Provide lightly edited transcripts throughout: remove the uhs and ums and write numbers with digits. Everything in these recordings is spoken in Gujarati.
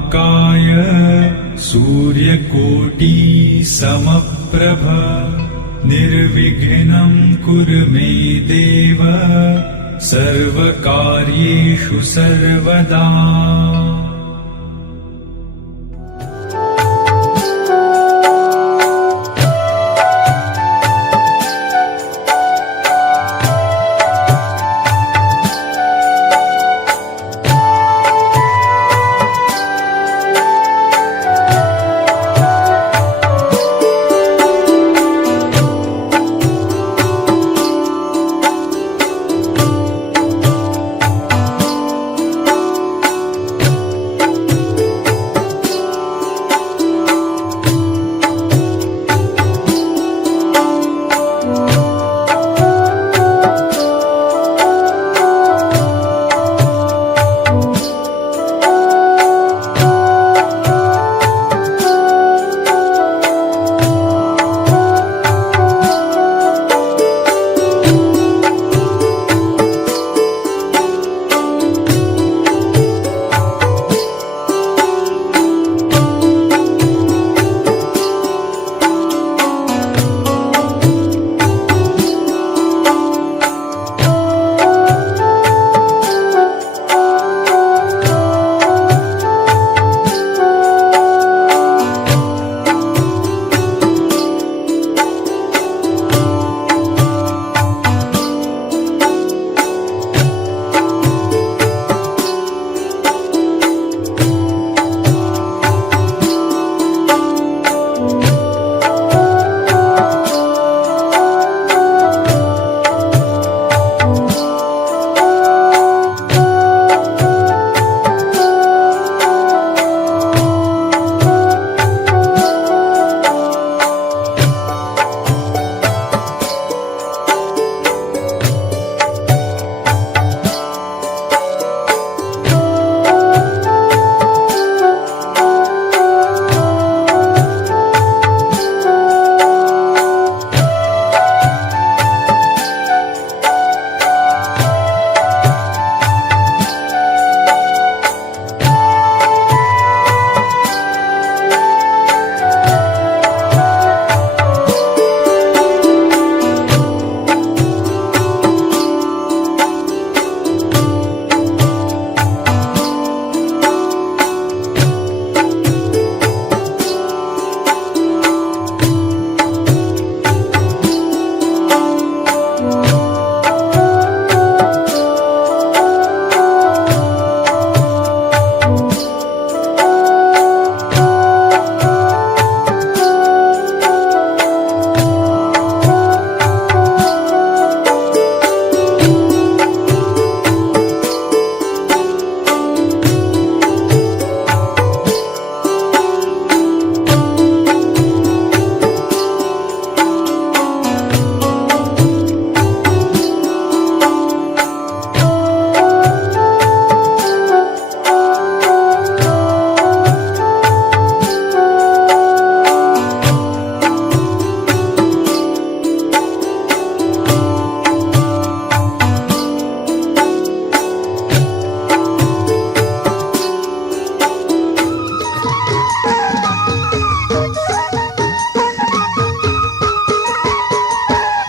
महाकाय सूर्यकोटि समप्रभ निर्विघ्नं कुरु मे देव सर्वकार्येषु सर्वदा।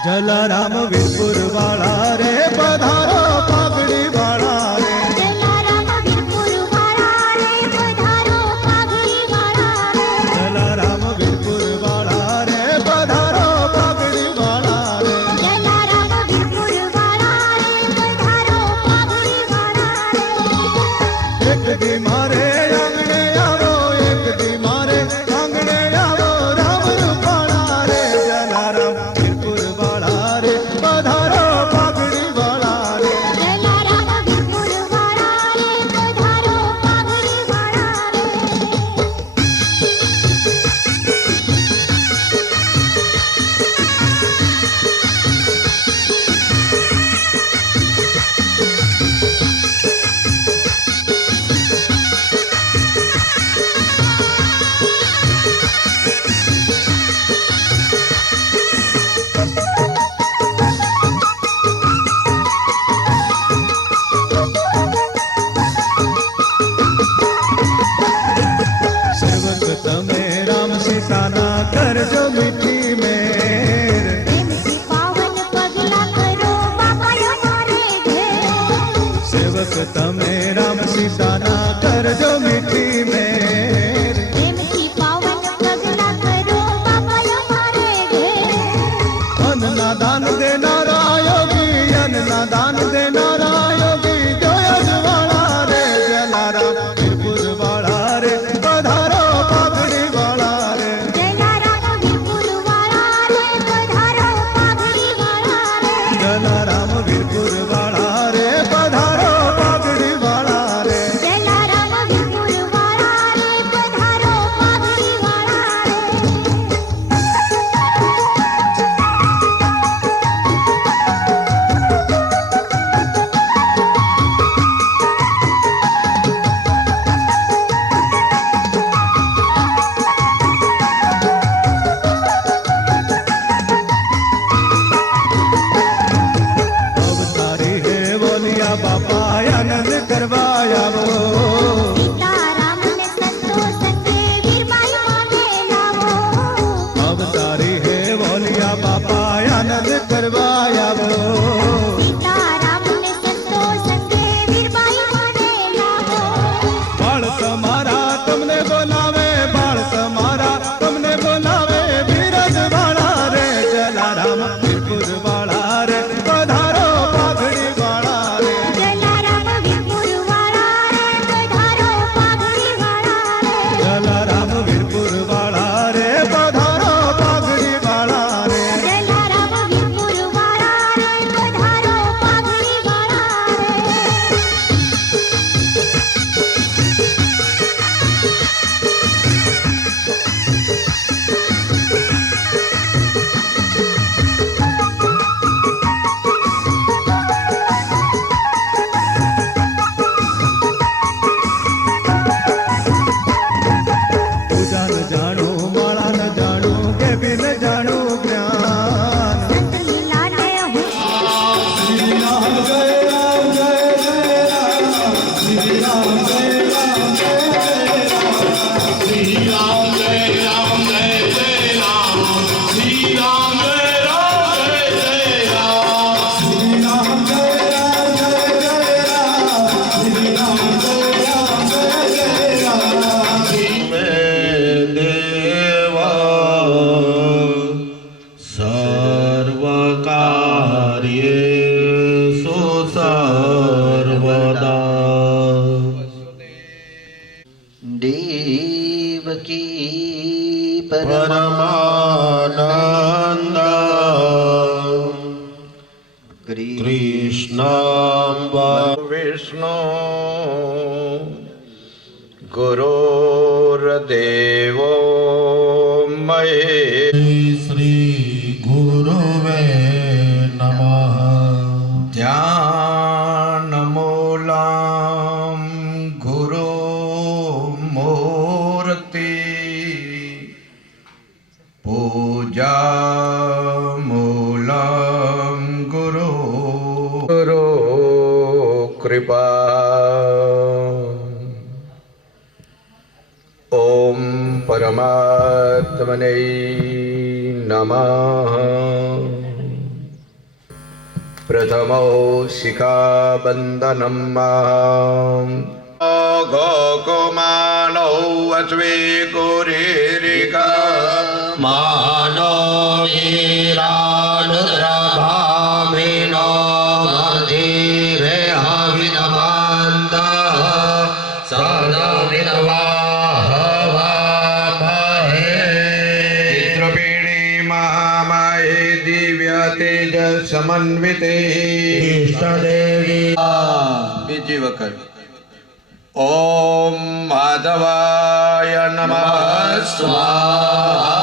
જલારામ વીરપુર વાળા રે પધારો પાઘડી વાળા રે જલારામ વીરપુર વાળા રે પધારો પાઘડી વાળા રે જલારામ વીરપુર વાળા રે પધારો પાઘડી વાળા રે જલારામ વીરપુર વાળા રે પધારો પાઘડી વાળા રે એક દી મારે આંગણે આવો એક દી મારે આંગણે આવો રામ રૂપાળા રે જલારામ વીરપુર વાળા રે તમારા તમને બોલાવે બાળ તમારા તમને બોલાવે બિરજ વાળા રે જલારામ વીરપુર વાળા રે પધારો પાઘડી વાળા રે જલારામ વીરપુર વાળા રે પધારો પાઘડી વાળા રે જલારામ વીરપુર વાળા રે પધારો પાઘડી વાળા રે જલારામ વીરપુર વાળા રે પધારો પાઘડી વાળા રે પૂજા ન જાણું માળા ન જાણું કે બિન જાણું જ્ઞાન લાડે હું સર્વકાર્યેષુ સર્વદા દેવકી પરમાનંદ કૃષ્ણ વિષ્ણુ ગુરુર્દેવો મહે શ્રી ગુરુવે નમઃ ધ્યાનમૂલં ગુરુ મૂર્તિ પૂજામૂલં ગુરુ કૃપા ॐ परमात्मने नमः प्रथमो शिखाबन्धनं गोकुमानौ अस्वीकुरीरिका मानो वीरानुद्रभामिनो मर्धिरे हविनमान्त चित्रपीणी महामाये दिव्य तेज समन्विते इष्टदेवी बीजी वखत ओम माधवाय नमः स्वाहा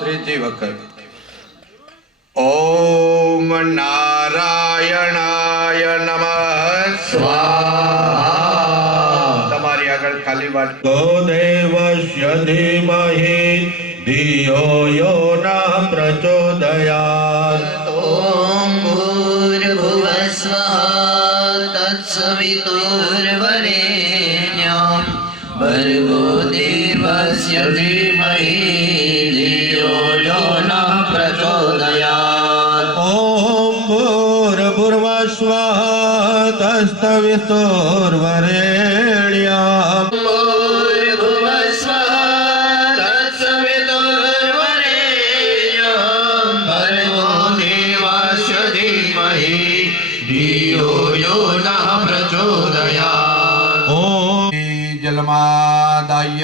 त्रीजी वखत ओम नारायणाय नमः स्वाहा તમારી આગળ ખાલી વાત ગો દેવસ્ય ધીમહિ ધિયો યો ન પ્રચોદયાત ॐ भूर्भुवस्वः तत्सवितुर्वरेण्यं भर्गो देवस्य धीमहि धियो यो नः प्रचोदयात् ओम भूर्भुवस्वः तत्सवितुर्वरेण्यं भूर्भुवस्वः तत्सवितुर्वरेण्यं भर्गो देवस्य धीमहि धियो यो नः प्रचोदयात् ओम जलमादाय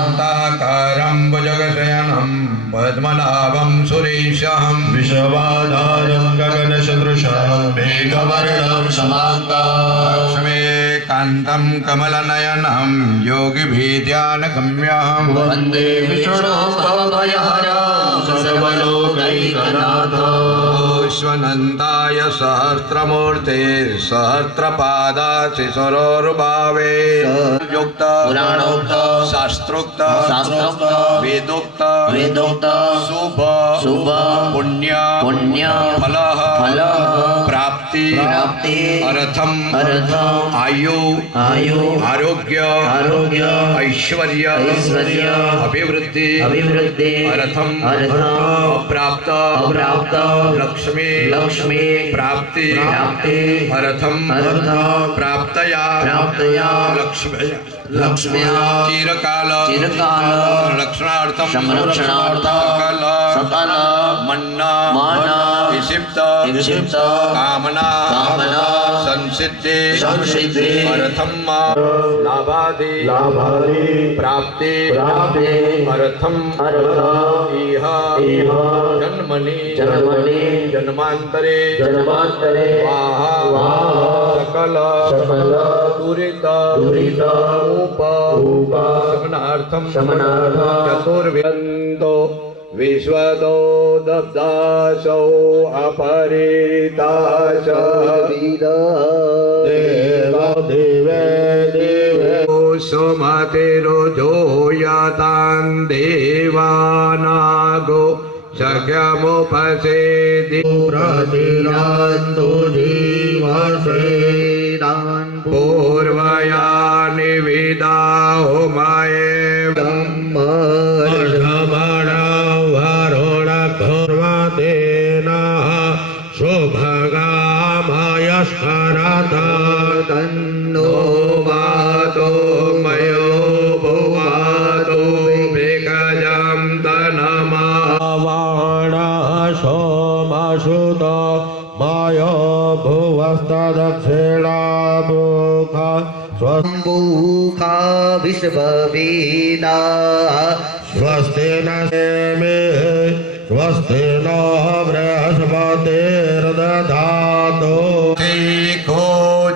त्रणवक्ताकारं भुजगशयनं पद्मनाभं सुरेशं विश्ववाधारं गगनसदृशं मेघवर्णं समाकाशमेकान्तं कमलनयनं योगिभिध्यानगम्यं वन्दे विष्णो भवभयहरं सर्वलोकैकनाथं विश्वनन्ताय सहस्रमूर्ते सहस्रपादा शिशुरोरुभावे युक्त पुराणोक्त शास्त्रोक्त शास्त्रोक्त वेदोक्त वेदोक्त शुभ शुभ पुण्य पुण्य फल फल प्राप्ति પ્રાપ્તિ અર્થમ અર્થમ આયુ આયુ આરોગ્ય આરોગ્ય ઐશ્વર્ય ઐશ્વર્ય અભિવૃદ્ધિ અભિવૃદ્ધિ અર્થમ અર્થમ પ્રાપ્ત અપ્રાપ્ત લક્ષ્મી લક્ષ્મી પ્રાપ્તિ પ્રાપ્તિ અર્થમ અર્થમ પ્રાપ્તયા પ્રાપ્તયા લક્ષ્મી લક્ષ્મ્યા ચિરકાલ ચિરકાલ રક્ષણાર્થમ સંરક્ષણાર્થમ સકલ સકલ મન્ન મન્ન વિક્ષિપ્ત વિક્ષિપ્ત કામના કામના સંસિદ્ધિ સંસિદ્ધિ અર્થમ લાભાદિ પ્રાપ્તિ પ્રાપ્તિ અર્થમ અર્થમ ઇહ ઇહ જન્મની જન્મની જન્માંતરે જન્માંતરે વાહ વાહ સકલ સકલ દુરિત દુરિત ઉપ શમનાર્થમ શમનાર્થમ ચતુર્વ્યંતો વિશ્વદો દબ્દાસૌ અપરિતાશ દેવે દેવે સોમતિરો જોયતાન દેવાનાગો શક્યમુપસેદિ પ્રતિરાંતો જીવસેદાન પૂર્વયા નિવિદા હોમાએ તન્નો વાતો મયો ભુવાતો મેઘજમ તનમા સોમાસુત માય ભુવસ્તદક્ષિણામુખા સ્વંબુખા વિશ્વવેદા સ્વસ્તિ ન મે સ્વસ્તિ ન બૃહસ્પતિર્દધાતો કો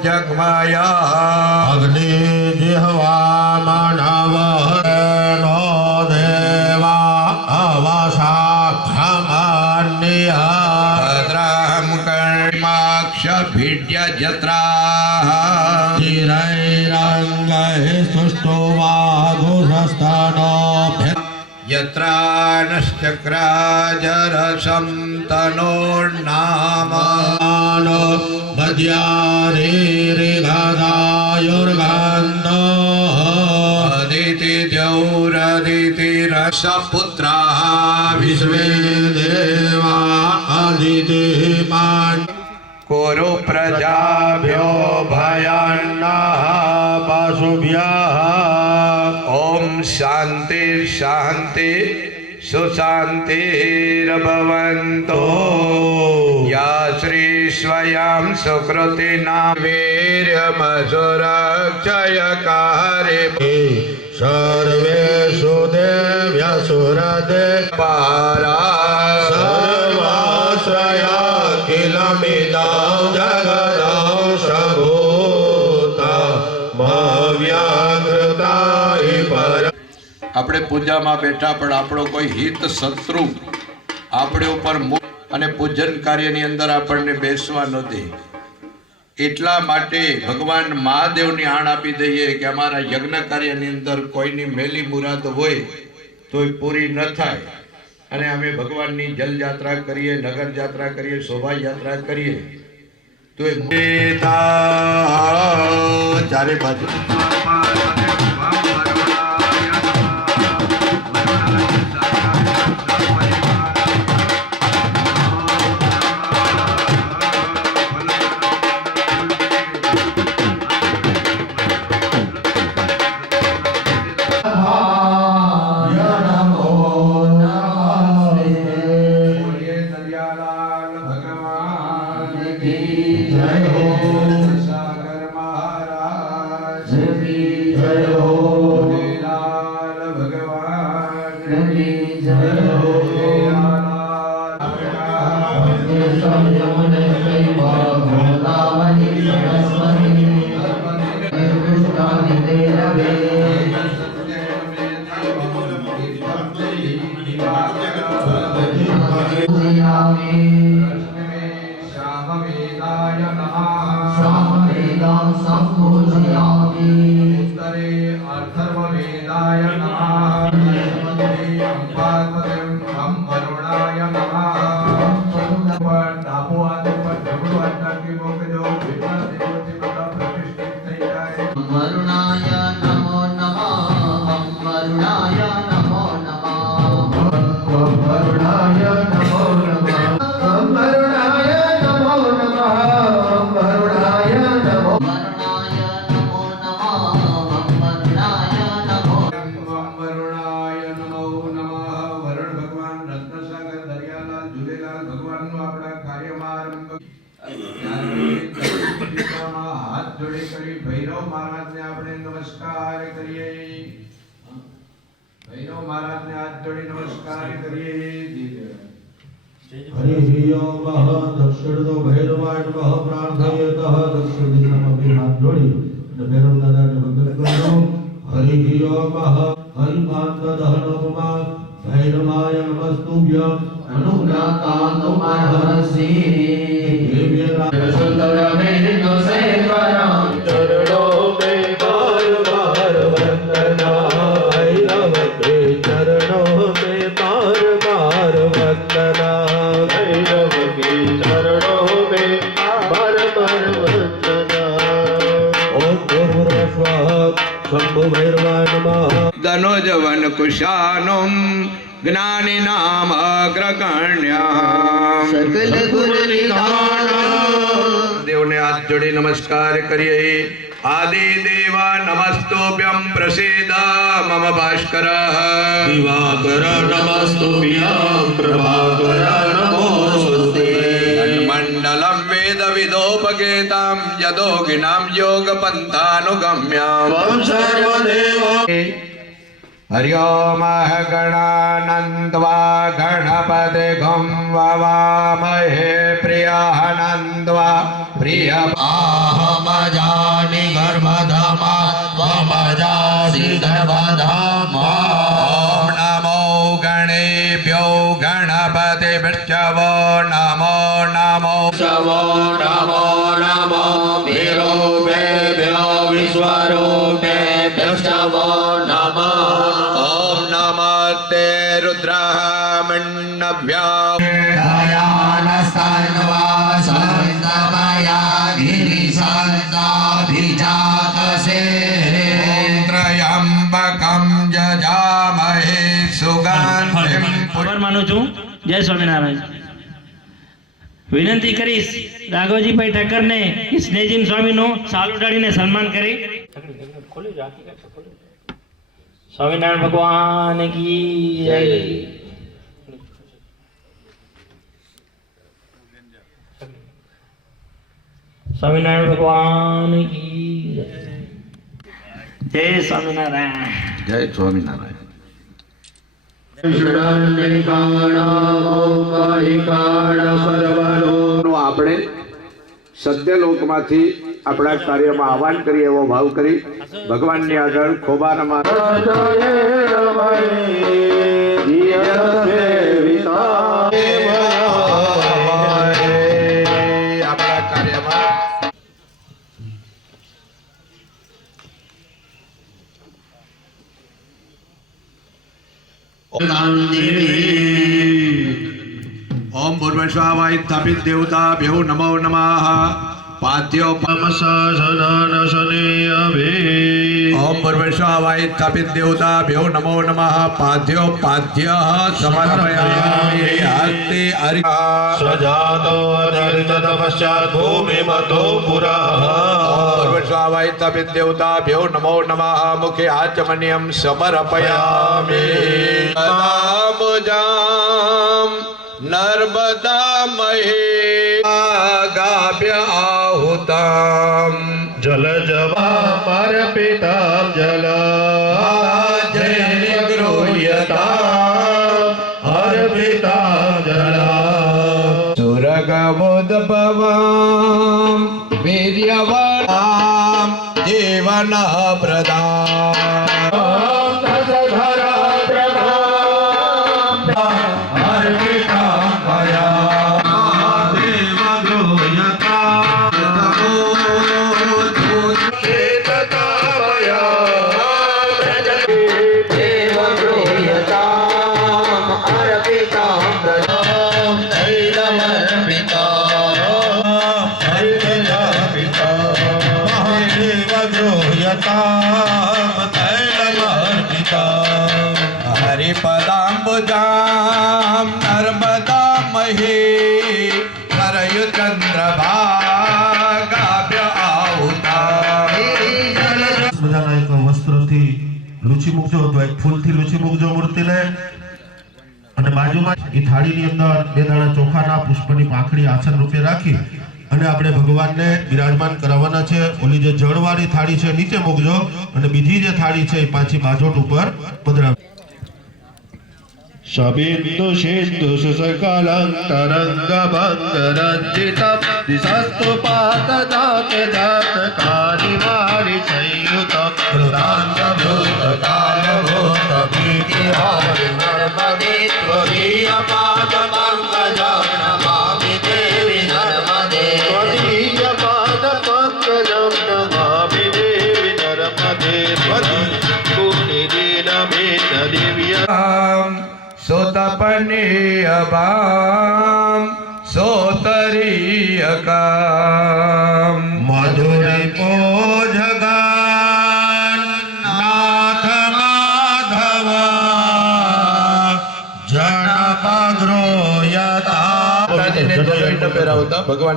જગમાયા અગ્નિ જિહ્વા માનવ નો દેવા અવસાખમાન્ય ભદ્રામ કર્માક્ષભીડ્ય જત્રા ચિરૈરંગૈ સુષ્ટો વાઘુષસ્તનો યત્રાનશ્ચક્રાજરસં તનોર્નામ મધ્યારીરિગદાયુર્ગંધો અદિતિદ્યૌરદિતિરસપુત્રાः વિશ્વે દેવા અદિતિમાન કુરુ પ્રજાભ્યો ભયાન્ના પશુભ્યઃ ઓમ શાંતિ શાંતિ સુશાંતિર્ભવન્તો યા શ્રી સ્વયં સુકૃતિના વીર્યમસુરક્ષયકારે સર્વેષુ દેવ્યસુરદે પારા સર્વાશ્રયખિલમિદં જગદંશભૂતમવ્યાકૃતા પર આપણે પૂજામાં બેઠા પણ આપણો કોઈ હિત શત્રુ આપણે ઉપર અને પૂજન કાર્યની અંદર આપણને બેસવા ન દે. એટલા માટે ભગવાન મહાદેવની આણ આપી દઈએ કે અમારા યજ્ઞ કાર્યની અંદર કોઈની મેલી મુરાદ હોય તો એ પૂરી ન થાય. અને અમે ભગવાનની જલ યાત્રા કરીએ, નગર યાત્રા કરીએ, શોભાયાત્રા કરીએ તો એ ચારે બાજુ હાથ જોડી કરી ભૈરવ મહારાજને આપણે નમસ્કાર કરીએ. ભૈરવ મહારાજને હાથ જોડી નમસ્કાર કરીએ. હરિ ઓમ દક્ષિણો ભૈરવાય નમઃ પ્રાર્થયેતઃ દક્ષિણ દિશામાં હાથ જોડી અને ભૈરવ દાદાને વંદન કરો. હરિ ઓમ હરિમાન દહનોમા ભૈરવાય નમસ્તુભ્યં અનુગ્રહાકાંતો મહર્ષિ દેવ્ય સુંદર મેઘ સેવરા ચરણો મે બાર બાર વંદના ભૈરવ કે ચરણો મે બાર બાર વંદના ભૈરવ કે ચરણો મે બાર બાર વંદના. ઓમ ભૂર્ભુવઃ શંભુ ભૈરવાય નમઃ. ધનુજવન કુશાનુમ જ્ઞાનિનામ અગ્રગણ્યઃ સકલ ગુણ નિધાન દેવને હાથ જોડી નમસ્કાર કરીએ. આદિ દેવા નમસ્તુભ્યં પ્રસીદ મમ ભાસ્કર. દિવાકર નમસ્તુભ્યં પ્રભાકર નમોસ્તુતે. મંડલમ વેદ વિદોપગેતામ યદોગિનામ યોગ પંથાનુગમ્યામ. ત્વં સર્વદેવ હરિ ઓમ ગણાનંદ્વા ગણપતિ ગમ વવામહે પ્રિયાનંદ્વા પ્રિય. અહમજાનિ ગર્ભધમા ત્વમજાસि ગર્ભધમા. ઓમ નમો ગણેભ્યો ગણપતિભ્યો નમો નમો. શવો નમો નમો વિરૂપેભ્યો વિશ્વરૂપેભ્યો શવો નમઃ. ઓમ નમસ્તે રુદ્રઃ મન્નભ્યા. દયાનસ્તન્વા સંતમયા ગિરિશન્તાભિજાતસે. ત્રયંબકમ જજામહે સુગંધિમ આભાર માનું છું. જય સ્વામિનારાયણ. વિનંતી કરીશ રાઘવજીભાઈ ઠક્કરને સ્નેહજીન સ્વામીનો સાલ ઉડાડીને સન્માન કરી. સ્વામિનારાયણ ભગવાન કી જય. સ્વામિનારાયણ ભગવાન કી જય. જય સ્વામિનારાયણ. જય સ્વામિનારાયણ. આપણે સત્યલોકમાંથી આપણા કાર્યમાં આહવાન કરીએ એવો ભાવ કરી ભગવાનની આગળ ખોબાનામાં આપણા કાર્યમાં ओम भूर्भुवस्वाय स्थापित देवताभ्यो नमो नमः. पाद्यो ओम भूर्भुवस्वाय स्थापित देवताभ्यो नमो नमः. पाद्यो पाद्यः समर्पयामि. हस्ते हरि सजातो अधर्त पश्चात् भूमिमतो पुरः. भूर्भुवस्वाय स्थापित देवताभ्यो नमो नमः. मुखे आचमनीयं समर्पयामि. नर्मदां नर्मदा महे गाभ्य आहुतां जलजवामर्पितां जलाजय गृह्यताम् अर्पितां जला. सुरगमुद्भवां वीर्यवतां जीवनप्रदां. हरिपदाम्बुजां नर्मदा महे करयुचन्द्रभागाभ्य आहुतां. બધાના એક વસ્ત્રથી લૂછી મૂકજો અથવા એક ફૂલથી લૂછી મૂકજો મૂર્તિને. અને બાજુમાં એ થાળીની અંદર બે દાણા ચોખાના પુષ્પની પાંખડી આસન રૂપે રાખી અને આપણે ભગવાનને બિરાજમાન કરાવવાના છે. ઓલી જે જળવાળી થાળી છે નીચે મૂકજો અને બીજી જે થાળી છે એ પાછી બાજોટ ઉપર પધરાવ. શબિંદુ સિંધુ સુસકલં તરંગ ભંગ રંજિતમ દિશસ્તુ પાત જાત જાત કાલી મારી સંયુતમ કૃતાંગ ભૂત કાલ ભૂત ભીતિ હારી નર્મદે ત્વદીય પાદ પંકજમ નમામિ દેવી નર્મદે ત્વદીય પાદ પંકજમ નમામિ દેવી નર્મદે પુનિદિન મેન દિવ્ય સોતપનીયભામ સોતરીયકામ મધુરી પોજગાન નાથ માધવ જનપગ્રો યથા. ભગવાન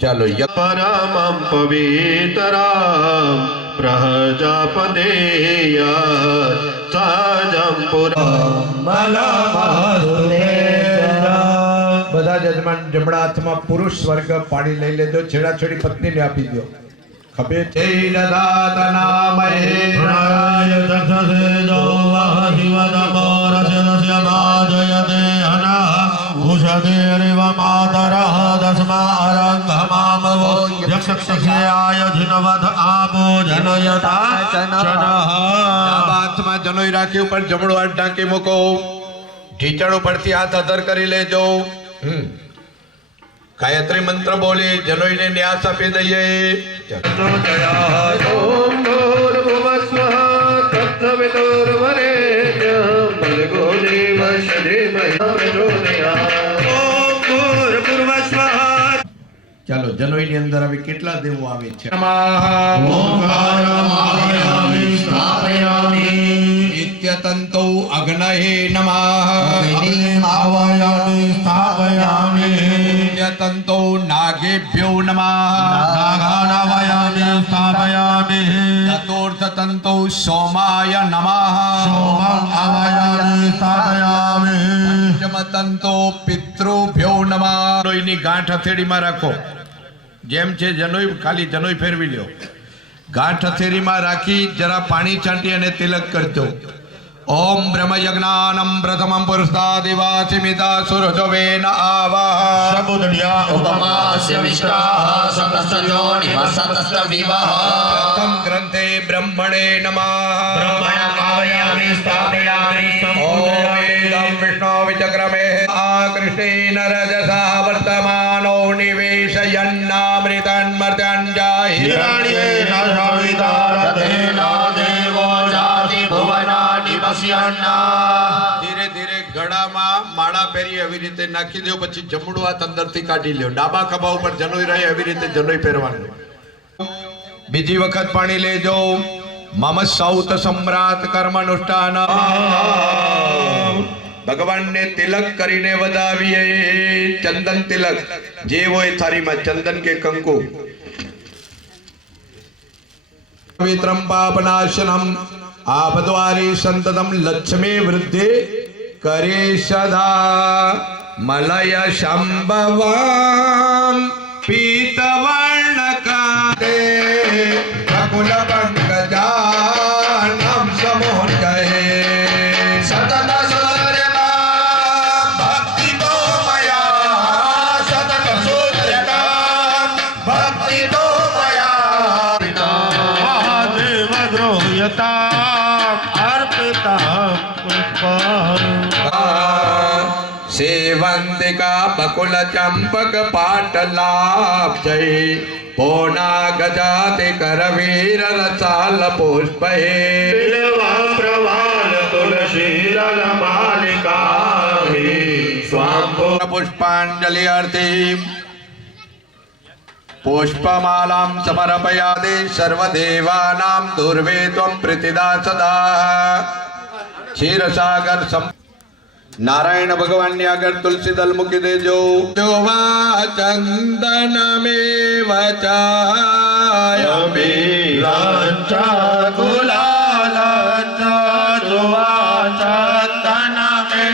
ચાલો પરમં પવિતરામ પ્રજાપદેય સહજં બધા જજમાન જમણા હાથમાં પુરુષ વર્ગ પાણી લઈ લેજો. છેડા છેડી પત્નીને આપી દો. ખભે હાથમાં જનોઈ રાખી ઉપર જમણો હાથ ઢાંકી મૂકો. ઢીચણ ઉપરથી હાથ અધર કરી લેજો. ગાયત્રી મંત્ર બોલી જનોઈને ન્યાસ આપી દઈએ. ઓમ ભૂર્ભુવસ્વઃ તત્સવિતુર્વરેણ્યં ભર્ગો દેવસ્ય ધીમહિ પ્રચોદયાत्. ઓમ ભૂર્ભુવસ્વઃ. ચાલો જનોઈની અંદર હવે કેટલા દેવો આવે છે? નિત્યતંતો અગ્નહે નમઃ. નિત્યતંતો નાગેભ્યો નમઃ. ચતુર્થતંતો સોમાય નમઃ. પંચમતંતો પિતૃભ્યો નમઃ. જનોઈની ગાંઠ હથેળીમાં રાખો. જેમ છે જનોઈ, ખાલી જનોઈ ફેરવી લ્યો. ગાંઠ હથેળીમાં રાખી જરા પાણી છાંટી અને તિલક કરજો. ઓમ બ્રહ્મ યજ્ઞાનમ પ્રથમં પુરુષાદિવાસિમિતા સુરજવેન આવાહ. ઉપમાસ્ય વિષ્ટાઃ સતસ્તજો નિવસતસ્ત વિવહ. પ્રથમ ગ્રંથે બ્રહ્મણે નમઃ. ઓમ વેદં વિષ્ણો વિચક્રમે આકૃષ્ણેન રજસા વર્તમાનો નિવેશયન્નામૃતં મર્ત્યંજાહિરણ્યેન ધીરે ધીરે ગળામાં માળા પહેરી એવી રીતે નાખી દો. પછી જમણું હાથ અંદરથી કાઢી લ્યો. ડાબા ખભા ઉપર જનોઈ રહે એવી રીતે જનોઈ પહેરવાનું. બીજી વખત પાણી લેજો. મમ સૌત સમ્રાટ કર્મનુષ્ઠાન. ભગવાનને તિલક કરીને વધાવીએ. ચંદન તિલક જે હોય થાળીમાં, ચંદન કે કંકુ. પવિત્રમ પાપનાશનમ આપદ્વારી સંતતમ લક્ષ્મી વૃદ્ધિ કરે સદા. મલય સંભવામ પીતવર્ણકારે પ્રકુલ પંકજાનમ સમોન્જયે. સતત સૂર્યમાં ભક્તિ તો મયા. સતત સૂર્યમાં ભક્તિ તો મયા. સેવંતિકા બકુલ ચંપક પાટલાપ જય પોના ગજાતે કરવીર રસાલ પુષ્પે. પુષ્પાંજલિ અર્થી પુષ્પમાલાં સમર્પયાદિ સર્વદેવાનાં દુર્વે ત્વં પ્રીતિદા સદા. ક્ષીરસાગર નારાયણ ભગવાનની આગળ તુલસી દલ મૂકી દેજો. જોવા ચંદન મે વચાયમે લંચા ગુલાલ જોવા ચંદન મે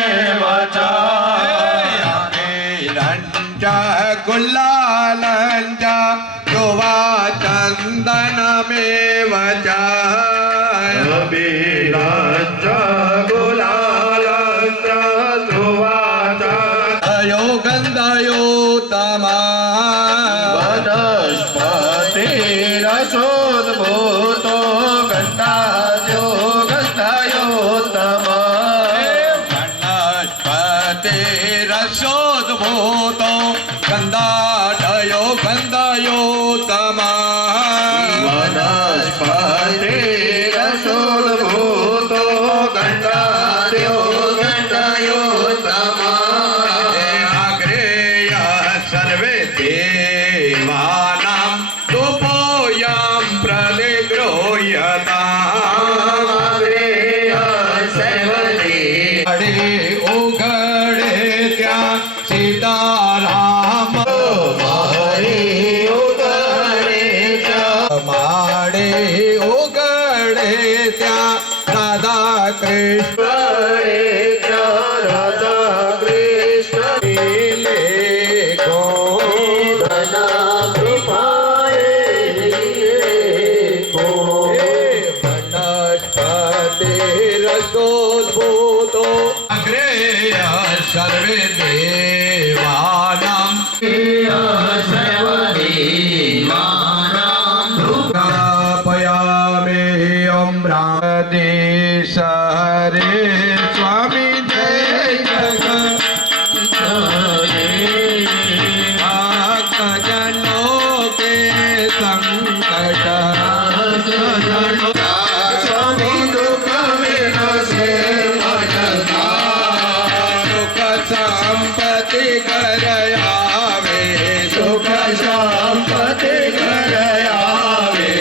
વચાયમે લંચા ગુલાલ चन्दनमेव च अभिराज गुलालस्य ध्रुवाच अयो गन्धयोत्तमा वनस्पतिरसोद्भूतो गन्धायो गन्धयोत्तम वनस्पतिरसोद्भूतो गन्धाढयो गन्धयोत्तमा वनस्पतिरसोद्भूतो गन्धायो गन्धयोत्तम अग्रेय सर्वे देवानां तोपोऽयं प्रतिगृह्यताम् अडे उघडे त्या सीताराम माडे उघडे त्या राधा कृष्ण लेखो वनस्पतिरसोद्भूतो अग्रेय सर्वे देवानां पयामे अम्रादेश हरे स्वामी जय भक्तजनों के संकट स्वामी दुख विनाशे सुख संपत्ति करयावे सुख संपत्ति करयावे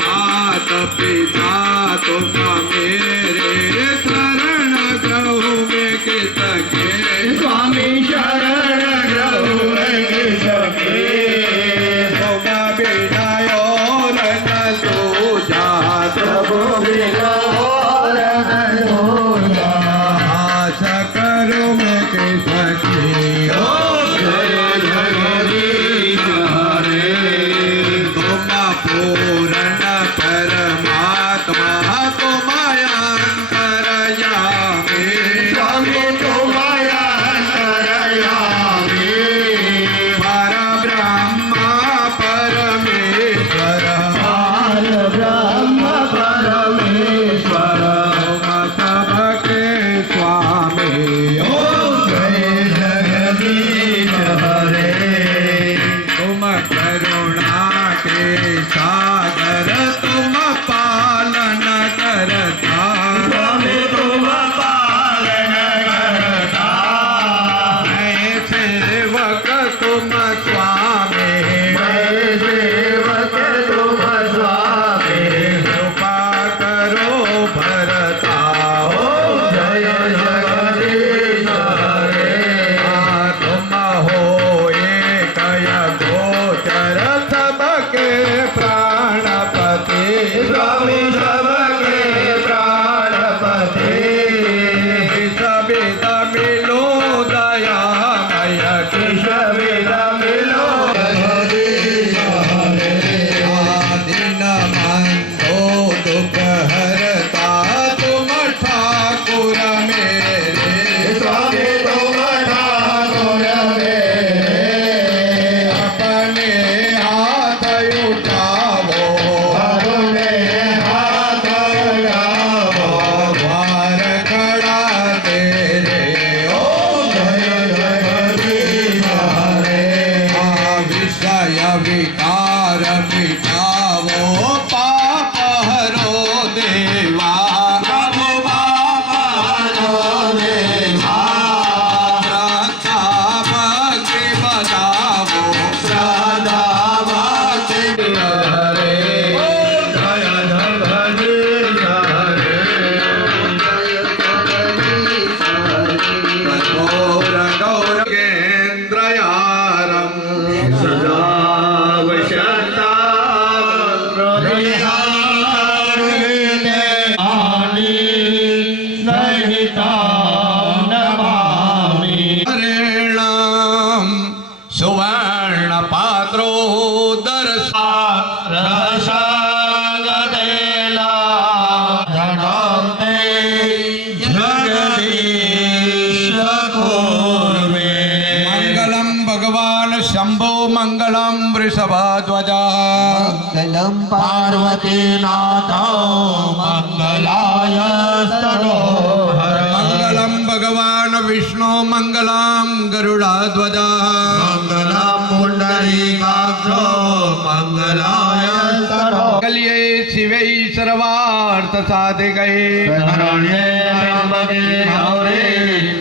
मात पिता तुम मेरे शरण ग्रह में के सके स्वामी शरण ग्रह सके तुम बिनायो न सूझा प्रभु बिना और न दूजा आस करो में के सके जय जगदीश हरे तुम पूर्ण परमात्मा तुम अंतरयामी स्वामी तुम्हारा अंतरयामी परब्रह्मा परमेश्वर ब्रह्म परमेश्वर तुम सबके स्वामी जय जगदीश हरे तुम करुणा के सागर तुम पालन करता स्वामी तुम पालन करता मैं सेवक तुम स्वामी मैं सेवक तुम स्वामी कृपा करो भरता जय जगदीश हरे तुम हो एक गोचर सबके प्राणपति स्वामी सबके प्राणपति सबित मिलो दयामय विश्वविद मिलो जगदीश हरे दिन मंदो दुख हरता तुम ठाकुर मेरे स्वामी तुम ठाकुर मेरे अपने हाथ उठावो अपने हाथ लगावो द्वार खड़ा तेरे ओ जय जगदीश हरे विषय विकार मिटावो पाप हरो देवा श्रद्धा भक्ति बतावो श्रद्धा भक्ति हरे जय जगदीश हरे गौर गौर केन्द्रयारम् सदा वश રાત્રો દર્શા મંગલમ ભગવાન શંભો મંગલમ વૃષભાધ્વજા મંગલમ પાર્વતીનાથ મંગલાય સરોહર મંગલમ ભગવાન વિષ્ણુ મંગલમ ગરુડાધ્વજા મંગલમ પુંડરીકાક્ષ મંગલાય સરોહર કલ્યે શિવૈ સર્વાર્થ સાધિકૈ શરણ્યે ત્ર્યંબકે ગૌરી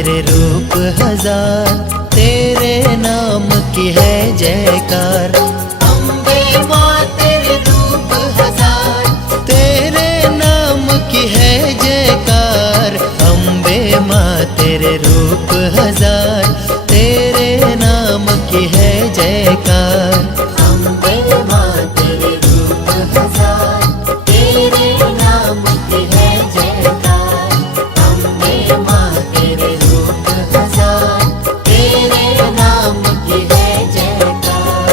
तेरे रूप हजार, तेरे नाम की है जयकार। अम्बे माँ तेरे रूप हजार, तेरे नाम की है जयकार। अम्बे माँ तेरे रूप हजार, तेरे नाम की है जयकार। अम्बे माँ तेरे रूप हजार, तेरे नाम की है जयकार। अम्बे माँ तेरे रूप हजार, तेरे नाम की है जयकार।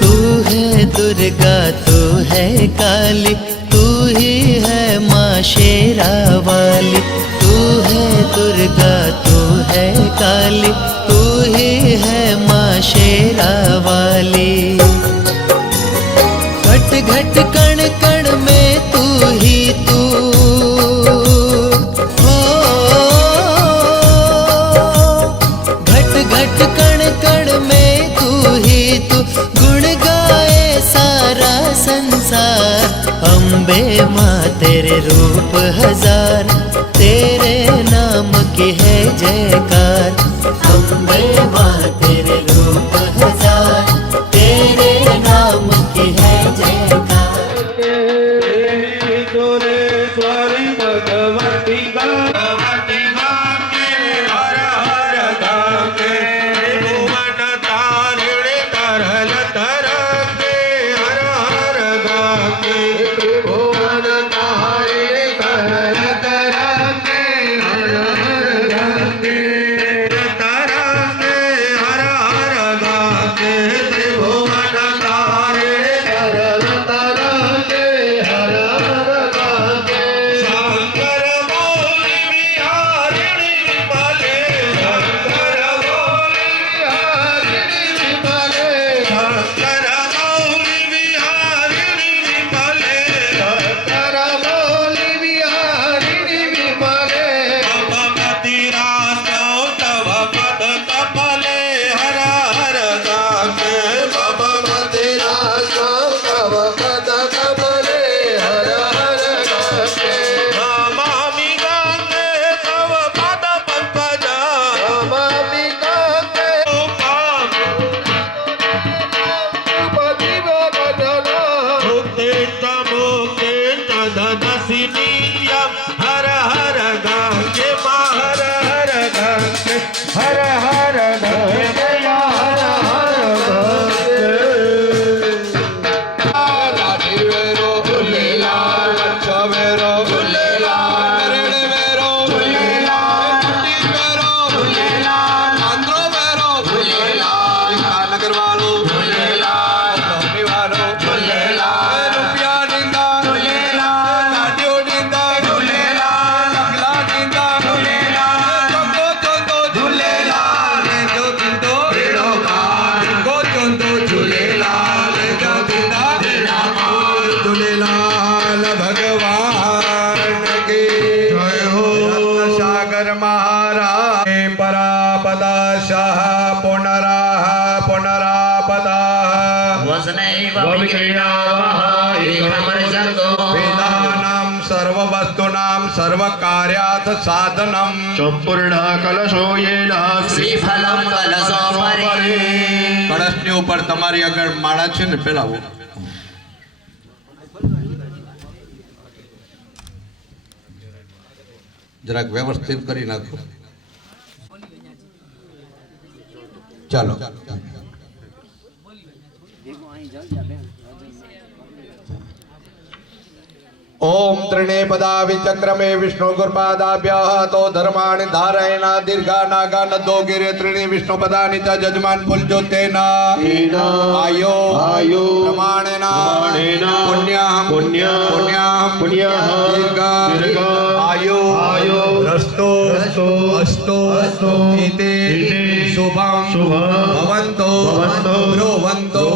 तू है दुर्गा, तू है काली, तू ही है माँ शेरा वाली। तू है दुर्गा, तू है काली, तू ही है माँ शेरा वाली। घट घट कण कण में तू ही तू हो। घट घट कण कण में तू ही तू, गुण गाए सारा संसार। अम्बे माँ तेरे रूप हजार, तेरे नाम की है जयकार। अम्बे माँ तेरे रूप हजार, तेरे नाम की है जयकार। वेदानां सर्ववस्तूनां सर्वकार्यार्थ साधनम् સંપૂર્ણ કલશો યેન શ્રીફલમ કલશોપરી. કળશની ઉપર તમારી આગળ માળા છે ને, પેલા આવો. જરાક વ્યવસ્થિત કરી નાખો. ચાલો. ओम त्रिणे पदा विचक्रमे विष्णु गुरुपादाभ्यः तो धर्माणि धारयेन दीर्घा नागा नदो गिरे त्रिणी विष्णु पदानि च जजमान पुल्जो तेन आयो प्रमाणेन पुण्यः दीर्घ आयो रस्तो अस्तो इति शुभं भवन्तो ब्रुवन्तो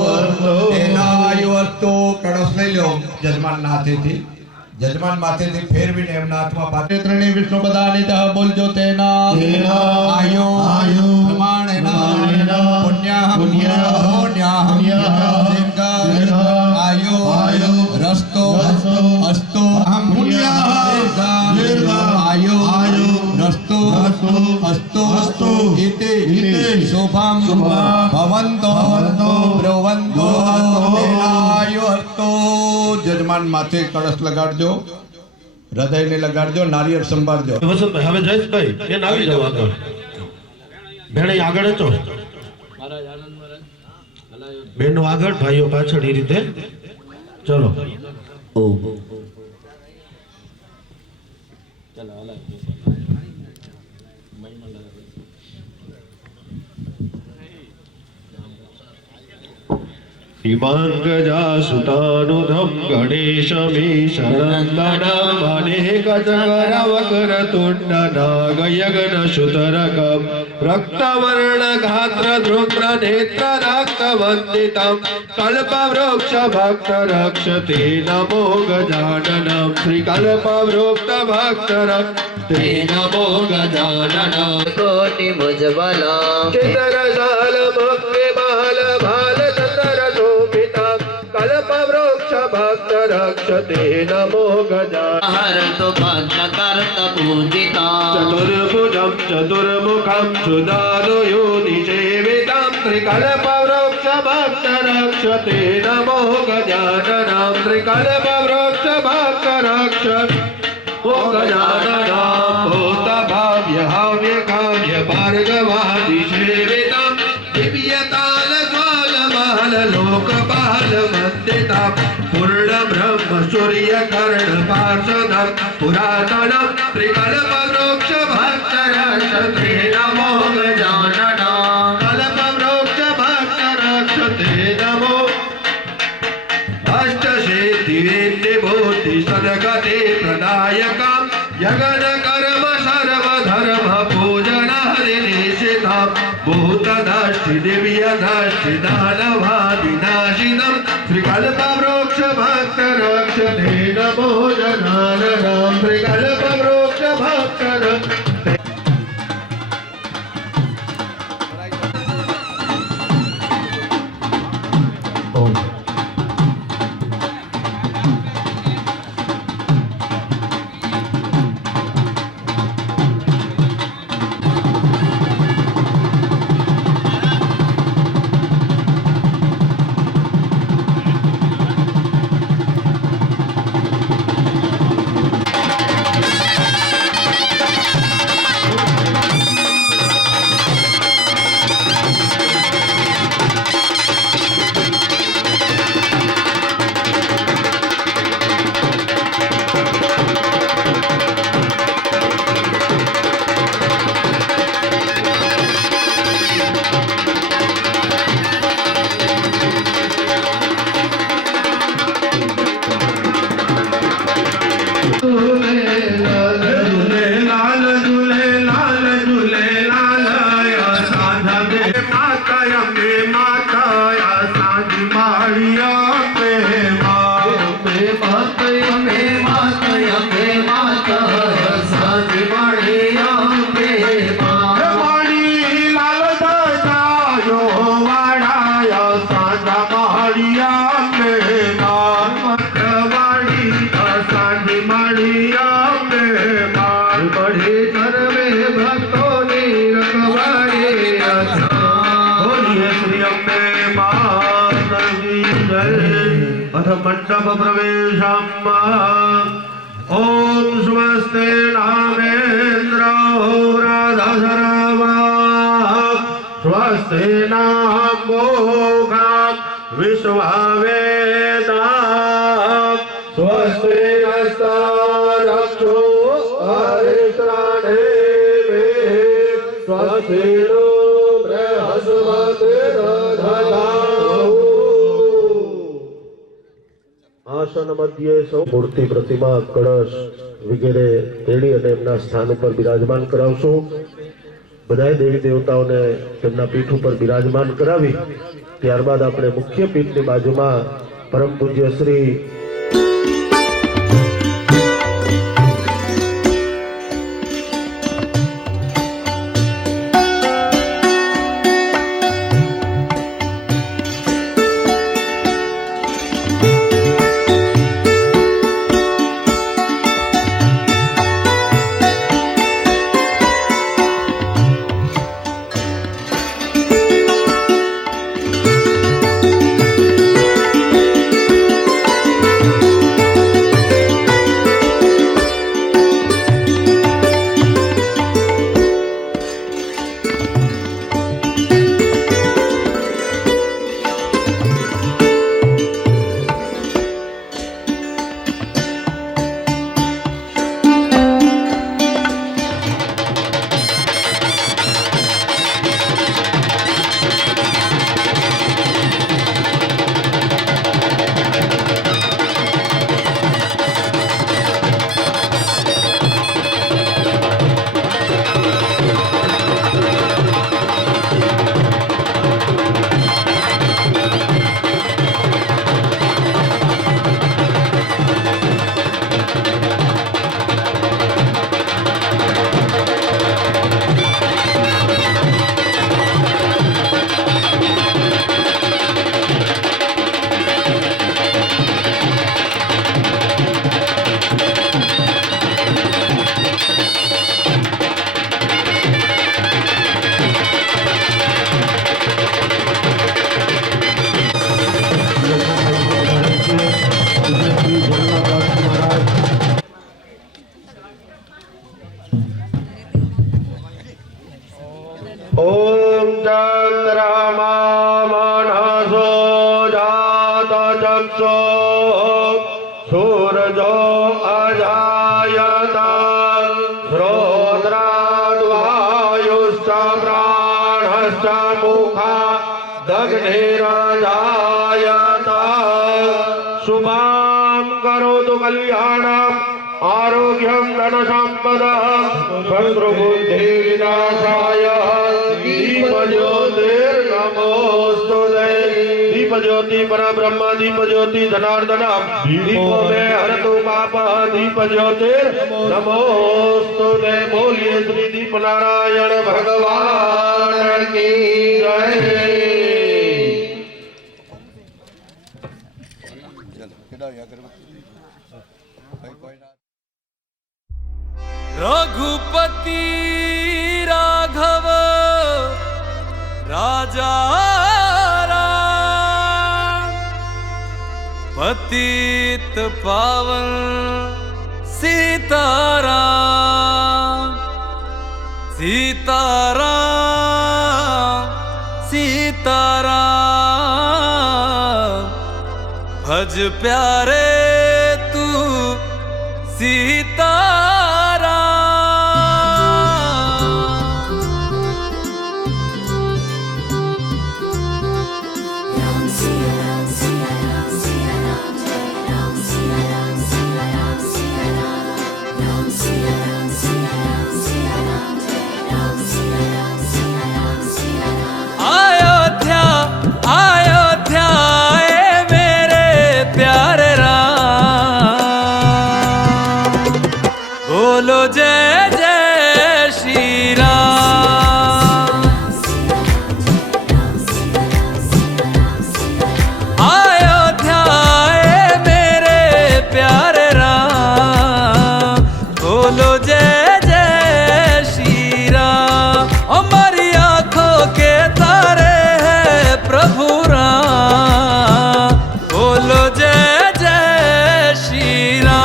तेनायुर्तो કળશ લઈ લો જજમાનના હાથેથી, જજમાન માથેથી ફેરવીને એમના હાથમાં પાછળ ત્રણેય વિષ્ણુ પદાનિત બોલજો તેના આયો પ્રમાણેના આયો રસ્તો અસ્તો અહમ આયો રસ્તો અસ્તો ઇતિ શોભામ ભવંતો બ્રવંતો આયો અસ્તો. જજમાન માથે કળશ લગાડજો, હૃદયને લગાડજો, નારિયેળ સંભાળજો. વસંતભાઈ હવે જયેશભાઈ બેન આવી જાવ આગળ, ભેણે આગળ હતો, બેનો આગળ ભાઈઓ પાછળ, એ રીતે ચલો. हिमाङ्गजासुतानुधं गणेशमीशनन्दनम् अनेकचकरवकरतुण्डनागयगनशुतरकं रक्तवर्णगात्रद्रुम्रनेत्ररक्तवन्दितं कल्पवृक्षभक्तरक्षते नमो गजाननं श्रीकल्पवृक्षभक्तरक्षते नमो गजाननं कोटि भुजबलं रक्षते नमो गजानन हरतु भक्तकर्त पूजितं चतुर्भुजं चतुर्मुखं सुदानुयोनिसेवितं त्रिकल्पवृक्षभक्तरक्षते नमो गजाननं त्रिकल्पवृक्षभक्तरक्षते गजाननं भूतभाव्यहाव्यकाव्य भार्गवादिसेवितं दिव्यतालज्वालमाललोकपालवन्दितं पूर्णब्रह्म सूर्यकर्णपार्षदं पुरातनं त्रिकल्पवृक्षभक्तरक्षते नमो गजाननं कल्पवृक्षभक्तरक्षते नमो अष्टसिद्धिविद्यबुद्धिसद्गते प्रदायकं यगनकर्म सर्वधर्म पूजनादिनिषिद्धं भूतदष्टि दिव्यदष्टि दानवादिनाशिनं त्रिकल्पवृक्षभक्तरक्षते नमो जनाननं त्रिकल्पवृक्षभक्तरक्षते मंडप प्रवेशम् ओम स्वस्ते नामेन्द्र होराधशर्मा स्वस्ते नामोघां विश्वावेदा स्वस्ते नस्तारक्षो हरित्राणे स्वस्ते नो बृहस्पतिर्दधातु આસન મધ્યે સૌ મૂર્તિ પ્રતિમા કળશ વગેરે તેડી અને એમના સ્થાન ઉપર બિરાજમાન કરાવશું. બધાય દેવી દેવતાઓને તેમના પીઠ ઉપર બિરાજમાન કરાવી ત્યારબાદ આપણે મુખ્ય પીઠની બાજુમાં परम पूज्य श्री ओम चंद्रमा मनसो जात चक्षो सूरजो अजायत श्रोत्राद्वायुश्च प्राणश्च मुखा दग्निरजायत शुभां करोतु कल्याणम् आरोग्यं धनसम्पदः शत्रुबुद्धि विनाशाय दीपज्योतिर्नमोस्तुते। दीप ज्योति परब्रह्म दीप ज्योति धनार्दन दीपो में हरतु पापः दीप ज्योतिर्नमोस्तुते। बोलिए श्री दीप नारायण भगवान की जय। रघुपति राघव राजा राम, पतित पावन सीताराम सीताराम सीताराम। भज प्यारे तू सीताराम। अयोध्या अयोध्या ए मेरे प्यारे राम, बोलो जय जय श्री राम। अयोध्या ए मेरे प्यारे राम, बोलो जय जय श्री राम। हमारी आंखों के तारे हैं प्रभु राम, बोलो जय जय श्री राम।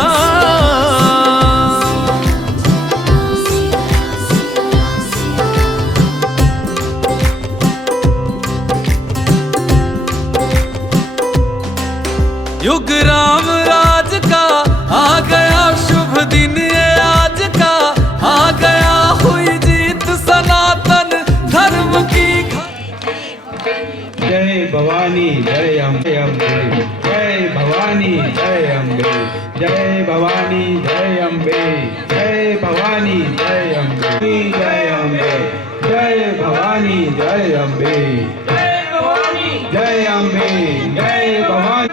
युग राम राज का आ गया शुभ दिन ये आज का, आ गया हुई जीत सनातन धर्म की। जय भवानी जय अम्बे अम्बे, जय भवानी जय अम्बे, जय भवानी जय अम्बे, जय भवानी जय अम्बे, जय अम्बे, जय भवानी जय अम्बे, जय भवानी जय अम्बे, जय भवानी।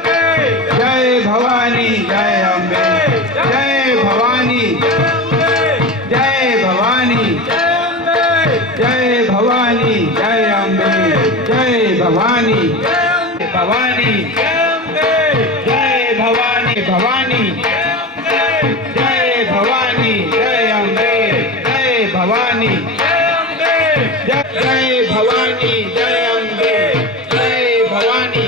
ભવાની જય ભવાની જય અંબે જય ભવાની જય ભવાની જય અંબે જય ભવાની.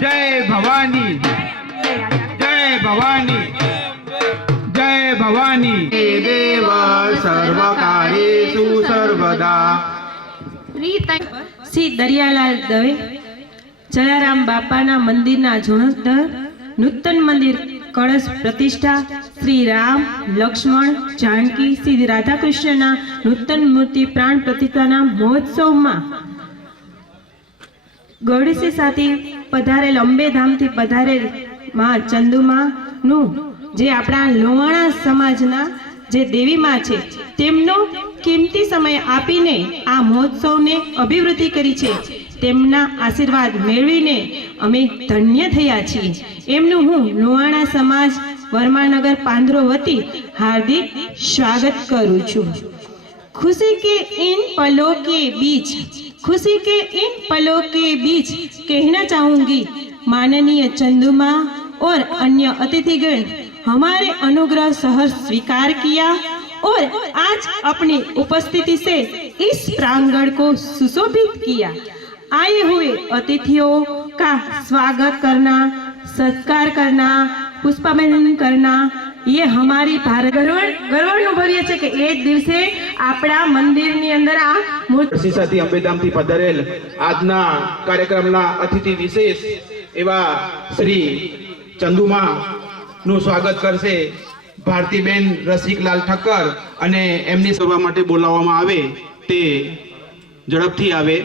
જય ભવાની જય ભવાની જય ભવાની દેવ સર્વકાર્યેષુ સર્વદા. શ્રી દરિયાલાલ દવે જલારામ બાપાના મંદિરના જીર્ણોદ્ધાર નૂતન મંદિર કળશ પ્રતિષ્ઠા શ્રી રામ લક્ષ્મણ જાનકી શ્રી રાધાકૃષ્ણના નૂતન મૂર્તિ પ્રાણ પ્રતિષ્ઠાના મહોત્સવમાં ગૌડસી સાથે પધારેલ અંબે ધામથી પધારેલ માં ચંદુમા નું જે આપણા લોહાણા સમાજના જે દેવી માં છે તેમનો કિંમતી સમય આપીને આ મહોત્સવને અભિવૃદ્ધિ કરી છે. તેમના આશીર્વાદ મેળવીને અમે ધન્ય થયા છીએ. એમનું હું લોહાણા સમાજ વર્માનગર પાંદરો વતી હાર્દિક સ્વાગત કરું છું. खुशी के इन पलों के बीच खुशी के इन पलों के बीच कहना चाहूंगी माननीय चंदुमा और अन्य अतिथिगण हमारे अनुग्रह सहर्ष स्वीकार किया और आज अपनी उपस्थिति से इस प्रांगण को सुशोभित किया. आए हुए अतिथियों का स्वागत करना, सत्कार करना, पुष्पांजलि करना ये हमारी भारत गर्व अनुभवीએ છે કે એ દિવસે આપણા મંદિરની અંદર આ મૂર્તિ સાથે અંબેધામથી પધારેલ આજના કાર્યક્રમના અતિથિ વિશેષ એવા શ્રી ચંદુમા નું સ્વાગત કરશે ભારતીબેન રસિકલાલ ઠક્કર અને એમની સભા માટે બોલાવવામાં આવે તે ઝડપથી આવે.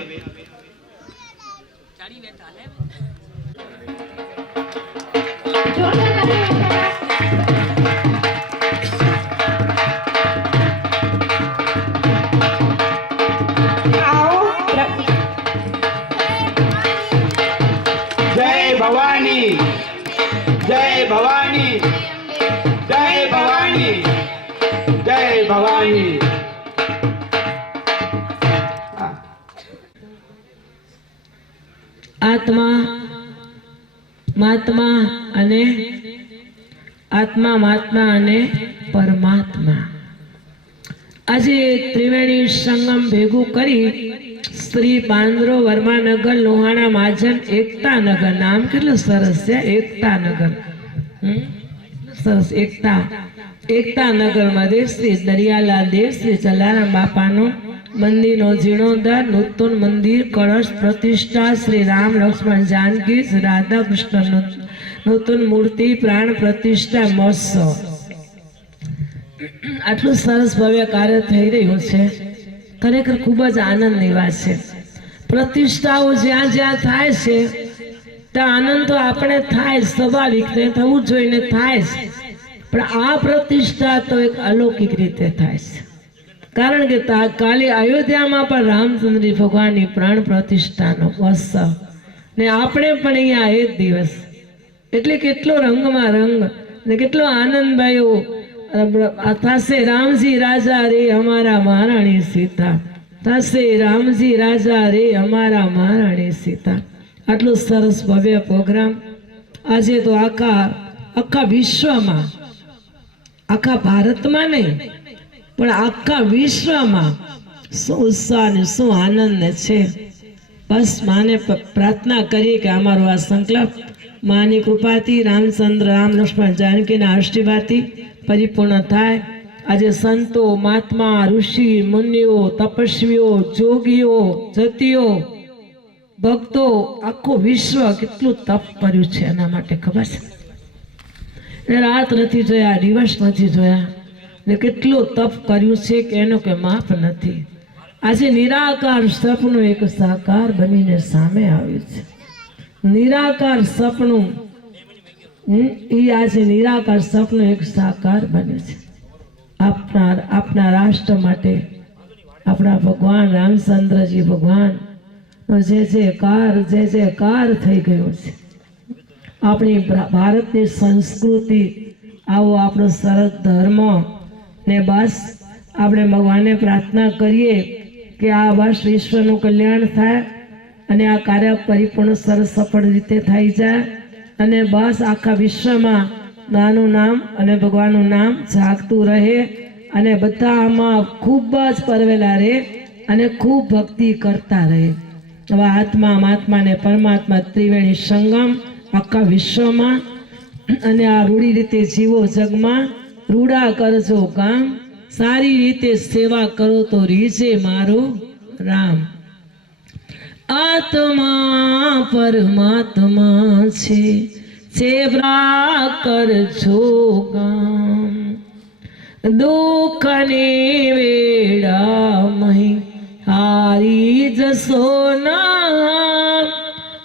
ભવાની જય ભવાની જય ભવાની જય ભવાની. આત્મા મહાત્મા અને આત્મા મહાત્મા અને પરમાત્મા આજે ત્રિવેણી સંગમ ભેગું કરી શ્રી પાંદરો વર્માનગર લોહાણા મહાજન એકતાનગર નામ કેટલું સરસ છે. એકતાનગર સરસ એકતાનગર मध्ये શ્રી દરિયાલાલ દેવ શ્રી જલારામ બાપાનું મંદિરનો જીર્ણોદ્ધાર નૂતન મંદિર કળશ પ્રતિષ્ઠા શ્રી રામ લક્ષ્મણ જાનકી શ્રી રાધા કૃષ્ણ નૂતન મૂર્તિ પ્રાણ પ્રતિષ્ઠા મહોત્સવ આટલું સરસ ભવ્ય કાર્ય થઈ રહ્યું છે. ખરેખર ખૂબ જ આનંદની વાત છે. પ્રતિષ્ઠાઓ જ્યાં જ્યાં થાય છે ત્યાં આનંદ તો આપણે થાય, સ્વાભાવિક થવું જોઈને થાય છે, પણ આ પ્રતિષ્ઠા તો એક અલૌકિક રીતે થાય છે. કારણ કે કાલે અયોધ્યામાં પણ રામચંદ્ર ભગવાનની પ્રાણ પ્રતિષ્ઠાનો ઉત્સવ ને આપણે પણ અહીંયા એ જ દિવસ એટલે કેટલો રંગમાં રંગ ને કેટલો આનંદ ભાઈઓ થશે. રામજી રાજા રે અમારા મહારાણી સીતા થશે, રામજી રાજા રે અમારા મહારાણી સીતા. આટલું સરસ ભવ્ય પ્રોગ્રામ આજે તો આખા વિશ્વમાં, આખા ભારતમાં નહીં પણ આખા વિશ્વમાં શું ઉત્સાહ ને શું આનંદ છે. બસ માને પ્રાર્થના કરીએ કે અમારો આ સંકલ્પ માની કૃપાથી રામચંદ્ર રામ લક્ષ્મણ જાનકીના આશીર્વાદથી પરિપૂર્ણ થાય. આજે સંતો મહાત્મા ઋષિ મુનિઓ તપસ્વીઓ જોગીઓ જતીઓ ભક્તો આખું વિશ્વ કેટલું તપ કર્યું છે એના માટે ખબર છે. રાત નથી જોયા, દિવસ નથી જોયા ને કેટલું તપ કર્યું છે કે એનો કે માપ નથી. આજે નિરાકાર સપનું એક સાકાર બનીને સામે આવ્યું છે. નિરાકાર સપનું આજે નિરાકાર સપનું એક સાકાર બન્યું છે. આપણા રાષ્ટ્ર માટે આપણા ભગવાન રામચંદ્રજી ભગવાન જે કાર થઈ ગયો છે. આપણી ભારતની સંસ્કૃતિ, આવો આપણો સરસ ધર્મ ને બસ આપણે ભગવાનને પ્રાર્થના કરીએ કે આ બસ વિશ્વનું કલ્યાણ થાય અને આ કાર્ય પરિપૂર્ણ સરસ સફળ રીતે થઈ જાય અને બસ આખા વિશ્વમાં નાનું નામ અને ભગવાનનું નામ જાગતું રહે અને બધા આમાં ખૂબ જ પરવેલા રહે અને ખૂબ ભક્તિ કરતા રહે. હવે આત્મા ને પરમાત્મા ત્રિવેણી સંગમ આખા વિશ્વમાં અને આ રૂડી રીતે જીવો જગમાં. રૂડા કરજો કામ, સારી રીતે સેવા કરો તો રીજે મારો રામ. આત્મા પરમાત્મા છે, સેવા કરજો કામ. દુઃખની વેળામહી હારી જશો ના,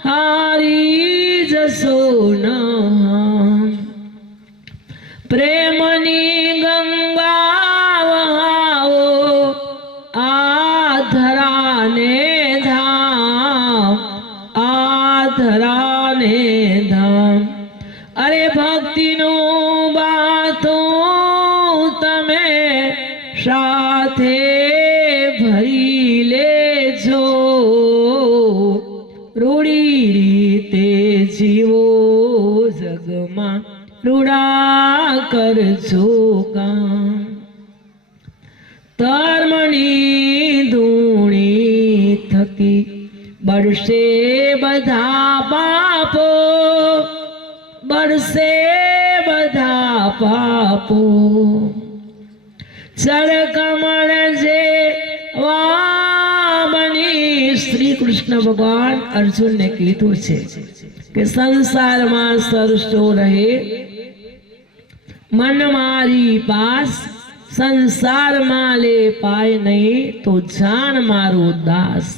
હારી જશો ના. પ્રેમની ગંગા વહાવો આ ધરાને ધામ, આ ધરાને ધામ. અરે ભક્તિનું બાતું તમે સાથે ભરી લેજો, રૂડી રીતે જીવો જગમાં, રૂડા કરજો કામ. ધર્મની ધૂણી થકી બળશે બધા પાપો, બળશે બધા પાપો. ચરકમળ જે વામની શ્રી કૃષ્ણ ભગવાન અર્જુનને કીધું છે કે સંસારમાં સરસો રહે મન મારી પાસ, સંસારમાં લે પાય નહીં તો જાન મારો દાસ.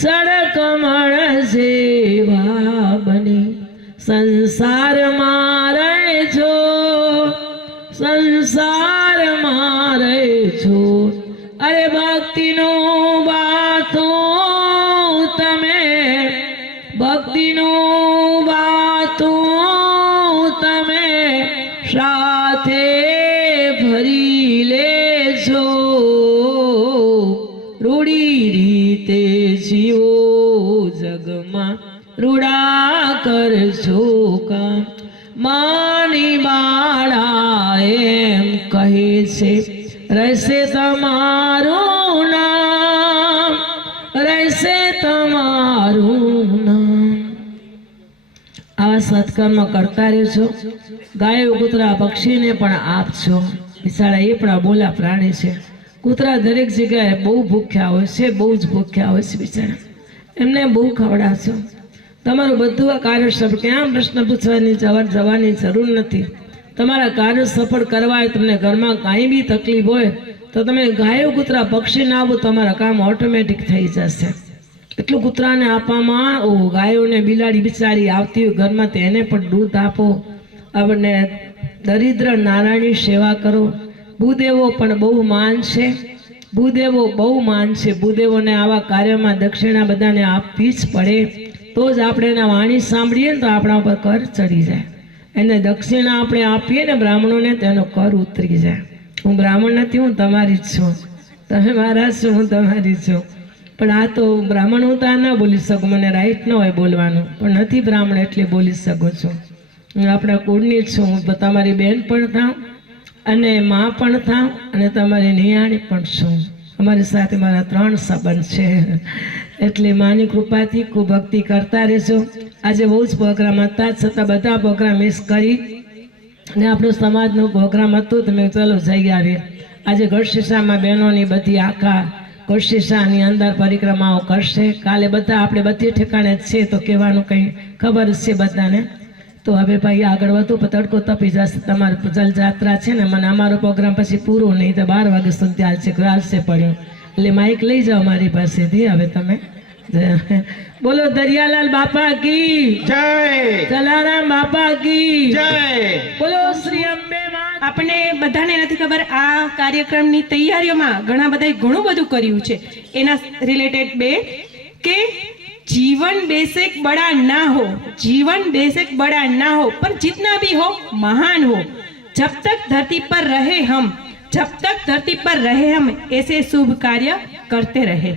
ચરકમળ જેવા બની સંસારમાં રહેજો, સંસારમાં રહેજો. અરે ભક્તિનું વાતું તમે, ભક્તિનું વાતું તમે સાથે ભરી લેજો, રૂડી રીતે જીવો જગમાં, રૂડા કરજો કામ. માની બાળા એમ કહે છે રહેશે તમારું નામ, રહેશે તમારું નામ. આવા સત્કર્મ કરતા રહેજો. ગાયો કૂતરા પક્ષીને પણ આપજો. બિચારા એ પણ બોલા પ્રાણી છે. કૂતરા દરેક જગ્યાએ બહુ ભૂખ્યા હોય છે, બહુ જ ભૂખ્યા હોય છે બિચારા, એમને બહુ ખવડાવજો. તમારું બધું આ કાર્ય સફળ, ક્યાં પ્રશ્ન પૂછવાની જવાની જરૂર નથી. તમારા કાર્ય સફળ કરવા હોય, તમને ઘરમાં કાંઈ બી તકલીફ હોય તો તમે ગાયો કૂતરા પક્ષીને આપો, તમારા કામ ઓટોમેટિક થઈ જશે. એટલું કૂતરાને આપવામાં, ગાયોને બિલાડી બિચારી આવતી હોય ઘરમાં, તેને પણ દૂધ આપો. આપણને દરિદ્ર નારાયણની સેવા કરો. ભૂદેવો પણ બહુ માન છે, ભૂદેવો બહુ માન છે. ભૂદેવોને આવા કાર્યમાં દક્ષિણા બધાને આપવી જ પડે, તો જ આપણે એના વાણી સાંભળીએ ને તો આપણા ઉપર કર ચડી જાય. એને દક્ષિણા આપણે આપીએ ને બ્રાહ્મણોને, તેનો કર ઉતરી જાય. હું બ્રાહ્મણ નથી, હું તમારી જ છું. તમે મારા છો, હું તમારી છું. પણ આ તો બ્રાહ્મણ હું તો આ ના બોલી શકું, મને રાઈટ ન હોય બોલવાનું, પણ નથી બ્રાહ્મણ એટલે બોલી શકું છું. હું આપણા કુળની જ છું. હું તમારી બેન પણ થાઉં અને માં પણ થાઉં અને તમારી નિયાણી પણ છું. અમારી સાથે મારા 3 સંબંધ છે. એટલે માની કૃપાથી ખૂબ ભક્તિ કરતા રહેજો. આજે બહુ જ પ્રોગ્રામ હતા, છતાં બધા પ્રોગ્રામ મિસ કરી અને આપણો સમાજનો પ્રોગ્રામ હતો, તમે ચલો જઈ આવીએ. આજે ગઢશીશામાં બહેનોની બધી આખા ગઢશીશાની અંદર પરિક્રમાઓ કરશે. કાલે બધા આપણે બધી ઠેકાણે જ છે, તો કહેવાનું કંઈ ખબર જ છે બધાને. તો હવે ભાઈ આગળ વધુ, તડકો તપી જશે. તમારી જલયાત્રા છે ને, મને અમારો પ્રોગ્રામ પછી પૂરો નહીં તો 12 વાગે સુધી ચાલશે પડ્યું. એટલે માઇક લઈ જાઓ મારી પાસેથી. હવે તમે બોલો દરિયાલાલ બાપા કી જય, જલારામ બાપા કી જય, બોલો શ્રી અંબે માં. આપણે બધાને નથી ખબર, આ કાર્યક્રમની તૈયારીઓમાં ઘણા બધાએ ઘણું બધું કર્યું છે. એના રિલેટેડ 2 કે जीवन बेशक बड़ा ना हो, जीवन बेशक बड़ा ना हो, पर जितना भी हो महान हो। जब तक धरती पर रहे हम, जब तक धरती पर रहे हम, ऐसे शुभ कार्य करते रहे।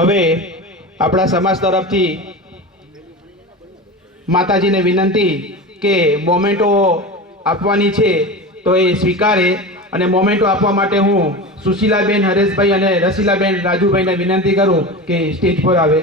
હવે આપણા સમાજ તરફથી માતાજીને વિનંતી કે મોમેન્ટો આપવાની છે તો એ સ્વીકારે, અને મોમેન્ટો આપવા માટે હું સુશીલાબેન હરેશભાઈ અને રસીલાબેન રાજુભાઈને વિનંતી કરું કે સ્ટેજ પર આવે.